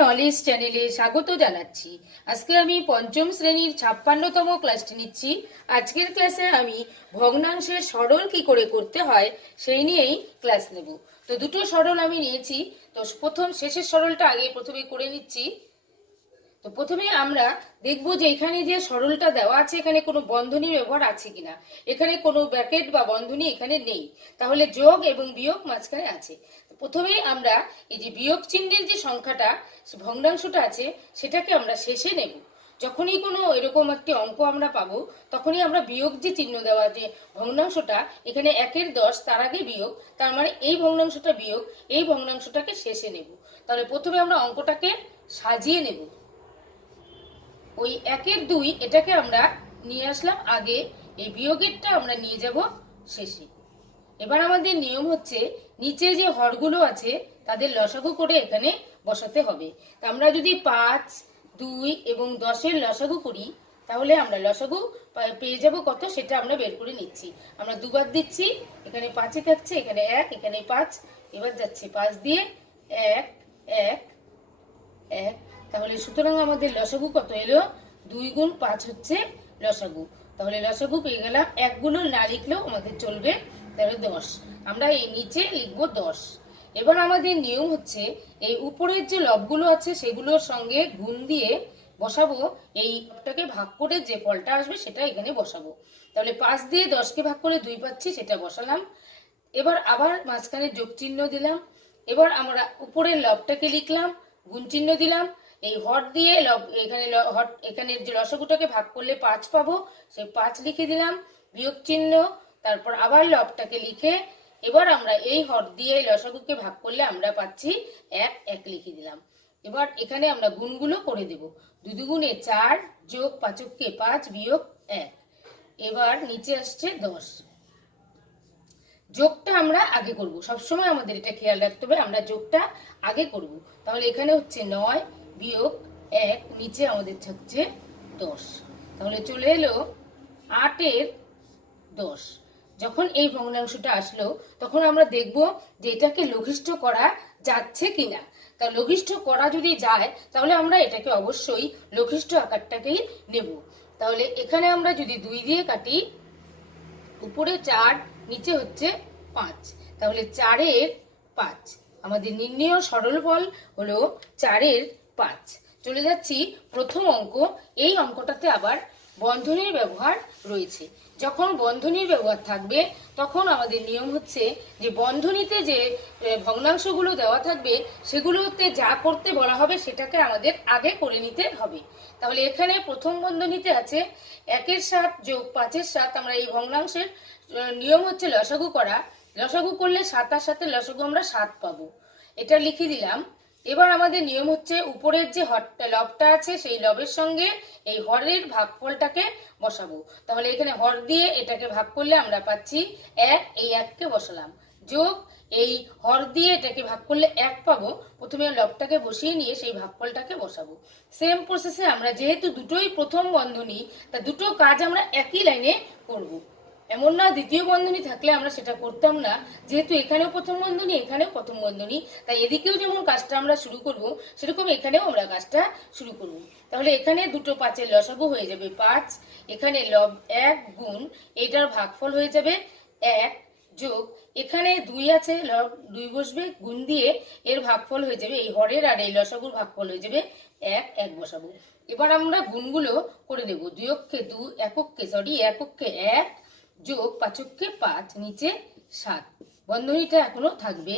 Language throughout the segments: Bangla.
নলেজ চ্যানেলে স্বাগত জানাচ্ছি। আজকে আমি পঞ্চম শ্রেণীর 56তম ক্লাসটি নিচ্ছি। আজকের ক্লাসে আমি ভগ্নাংশের সরল কি করে করতে হয় সেই নিয়েই ক্লাস নেব। তো দুটো সরল আমি নিয়েছি। তো প্রথম শেষের সরলটা আগে প্রথমে করে নিচ্ছি। তো প্রথমে আমরা দেখব যে এখানে যে সরলটা দেওয়া আছে এখানে কোনো বন্ধনী ব্যবহার আছে কিনা। এখানে কোনো ব্র্যাকেট বা বন্ধনী এখানে নেই, তাহলে যোগ এবং বিয়োগ মাঝখানে আছে। প্রথমে আমরা এই যে বিয়োগ চিহ্নের যে সংখ্যাটা ভগ্নাংশটা আছে সেটাকে আমরা শেষে নেব। যখনই কোনো এরকম একটি অঙ্ক আমরা পাবো তখনই আমরা বিয়োগ যে চিহ্ন দেওয়া যে ভগ্নাংশটা এখানে 1/10 তার আগে বিয়োগ, তার মানে এই ভগ্নাংশটা বিয়োগ, এই ভগ্নাংশটাকে শেষে নেব। তাহলে প্রথমে আমরা অঙ্কটাকে সাজিয়ে নেব। ওই 1/2 এটাকে আমরা নিয়ে আসলাম আগে, এই বিয়োগেরটা আমরা নিয়ে যাব শেষে। এবার আমাদের নিয়ম হচ্ছে নিচে যে হরগুলো আছে তাদের লসাগু করে এখানে বসাতে হবে। তা আমরা যদি 5, 2 এবং 10-এর লসাগু করি তাহলে আমরা লসাগু পেয়ে যাব কত সেটা আমরা বের করে নিচ্ছি। আমরা দুবার দিচ্ছি, এখানে 5 থাকছে, এখানে 1, এখানে 5, এবার যাচ্ছে 5 দিয়ে 1 1 1। তাহলে সুতরাং আমাদের লসাগু কত এলো? 2 গুণ 5 হচ্ছে লসাগু। তাহলে লসাগু পেয়ে গেলাম। 1 গুলো না লিখলেও আমাদের চলবে, তাহলে 10। আমরা এই নিচে লিখবো 10। এবার আমাদের নিয়ম হচ্ছে এই উপরের যে লবগুলো আছে সেগুলোর সঙ্গে গুণ দিয়ে বসাবো। এইটাকে ভাগ করে যে ফলটা আসবে সেটা এখানে বসাবো। তাহলে 5 দিয়ে 10কে ভাগ করে 2 পাচ্ছি, সেটা বসালাম। এবার আবার মাঝখানে যোগ চিহ্ন দিলাম। এবার আমরা উপরের লবটাকে লিখলাম, গুণ চিহ্ন দিলাম। এই হর দিয়ে লব এখানে যে লসাগুটাকে ভাগ করলে 5 পাবো, সেই 5 লিখে দিলাম, বিয়োগ চিহ্ন। তারপর আবার লবটাকে লিখে এবার আমরা এই হর দিয়ে লসাগুকে ভাগ করলে আমরা পাচ্ছি 1 1 লিখে দিলাম। এবার এখানে আমরা গুণগুলো করে দেব। 2 দুগুণে 4 যোগ 5কে 5 বিয়োগ 1। এবার নিচে আসছে 10। যোগটা আমরা আগে করব, সবসময় আমাদের এটা খেয়াল রাখতে হবে, আমরা যোগটা আগে করব। তাহলে এখানে হচ্ছে 9 বিয়োগ 1, নিচে আমাদের থাকছে 10। তাহলে চলে এলো 8/10। যখন এই ভগ্নাংশটা আসলো তখন আমরা দেখব যে এটাকে লঘিষ্ঠ করা যাচ্ছে কিনা। তা লঘিষ্ঠ করা যদি যায় তাহলে আমরা এটাকে অবশ্যই লঘিষ্ঠ আকারটাকেই নেব। তাহলে এখানে আমরা যদি 2 দিয়ে কাটি, উপরে 4 নিচে হচ্ছে 5, তাহলে 4/5। আমাদের নির্ণেয় সরল ফল হলো 4/5। চলে যাচ্ছি প্রথম অঙ্ক। এই অঙ্কটাতে আবার বন্ধনীর ব্যবহার রয়েছে। যখন বন্ধনীর ব্যবহার থাকবে তখন আমাদের নিয়ম হচ্ছে যে বন্ধনীতে যে ভগ্নাংশগুলো দেওয়া থাকবে সেগুলোতে যা করতে বলা হবে সেটাকে আমাদের আগে করে নিতে হবে। তাহলে এখানে প্রথম বন্ধনীতে আছে 1/7 যোগ 5/7। আমরা এই ভগ্নাংশের নিয়ম হচ্ছে লসাগু করা। লসাগু করলে 7 আর 7 লসাগু আমরা 7 পাবো, এটা লিখে দিলাম। এবার আমাদের নিয়ম হচ্ছে উপরের যে লবটা আছে সেই লবের সঙ্গে এই হরের ভাগফলটাকে বসাবো। তাহলে এখানে হর দিয়ে এটাকে ভাগ করলে আমরা পাচ্ছি 1, এই 1কে বসালাম, যোগ এই হর দিয়ে এটাকে ভাগ করলে 1 পাবো। প্রথমে লবটাকে বসিয়ে নিয়ে সেই ভাগফলটাকে বসাবো। সেম প্রসেসে আমরা যেহেতু দুটোই প্রথম বন্ধনী, তা দুটো কাজ আমরা একই লাইনে করব। এমন না দ্বিতীয় বন্ধনী থাকলে আমরা সেটা করতাম না, যেহেতু এখানেও প্রথম বন্ধনী এখানেও প্রথম বন্ধনী, তাই এদিকেও যেমন কাজটা আমরা শুরু করব সেরকম এখানেও আমরা কাজটা শুরু করব। তাহলে এখানে দুটো 5-এর লসাগু হয়ে যাবে 5, এখানে লব 1 গুণ এটার ভাগফল হয়ে যাবে 1, যোগ এখানে 2 আছে, লব 2 বসবে, গুণ দিয়ে এর ভাগফল হয়ে যাবে, এই হরের আর এই লসাগুর ভাগফল হয়ে যাবে 1 1 বসাবো। এবার আমরা গুণগুলো করে নেব। 2-কে 2, এককে 1 যোগ 5কে 5, নিচে 7। বন্ধনীটা এখনো থাকবে।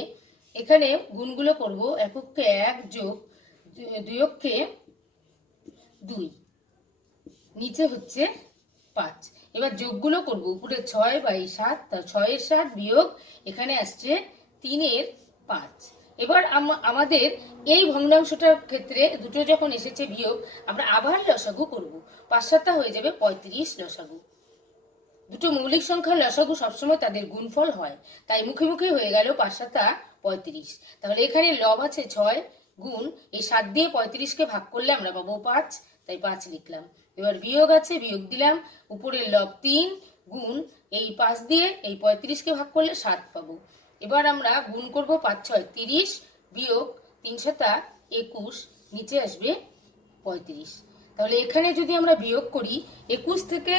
এখানে গুণগুলো করব। এককে 1 যোগ 2কে 2, নিচে হচ্ছে 5। এবার যোগগুলো করব। উপরে 6/7, তার 6/7 বিয়োগ এখানে আসছে 3/5। এবার আমাদের এই ভগ্নাংশটার ক্ষেত্রে দুটো যখন এসেছে বিয়োগ, আমরা আবার লসাগু করব। 5 হয়ে যাবে 35 লসাগু। দুটো মৌলিক সংখ্যার লসাগু সবসময় তাদের গুণফল হয়, তাই মুখে মুখে হয়ে গেল 5 35। তাহলে এখানে লব আছে 6 গুণ এই 7 দিয়ে 35কে ভাগ করলে আমরা পাবো 5, তাই 5 লিখলাম। এবার বিয়োগ আছে, বিয়োগ দিলাম। উপরের লব 3 গুণ এই 5 দিয়ে এই 35কে ভাগ করলে 7 পাবো। এবার আমরা গুণ করব, 5 6 30 বিয়োগ 3 7 21, নিচে আসবে 35। তাহলে এখানে যদি আমরা বিয়োগ করি 21 থেকে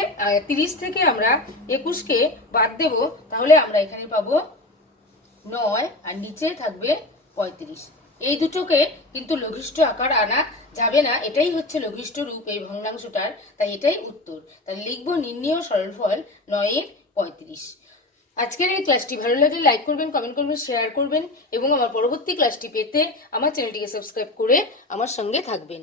30 থেকে আমরা 21কে বাদ দেব, তাহলে আমরা এখানে পাবো 9 আর নিচে থাকবে 35। এই দুটোকে কিন্তু লঘিষ্ঠ আকার আনা যাবে না, এটাই হচ্ছে লঘিষ্ঠ রূপ এই ভগ্নাংশটার, তাই এটাই উত্তর। তাহলে লিখবো নির্ণেয় সরলফল 9/35। আজকের এই ক্লাসটি ভালো লাগলে লাইক করবেন, কমেন্ট করবেন, শেয়ার করবেন এবং আমার পরবর্তী ক্লাসটি পেতে আমার চ্যানেলটিকে সাবস্ক্রাইব করে আমার সঙ্গে থাকবেন।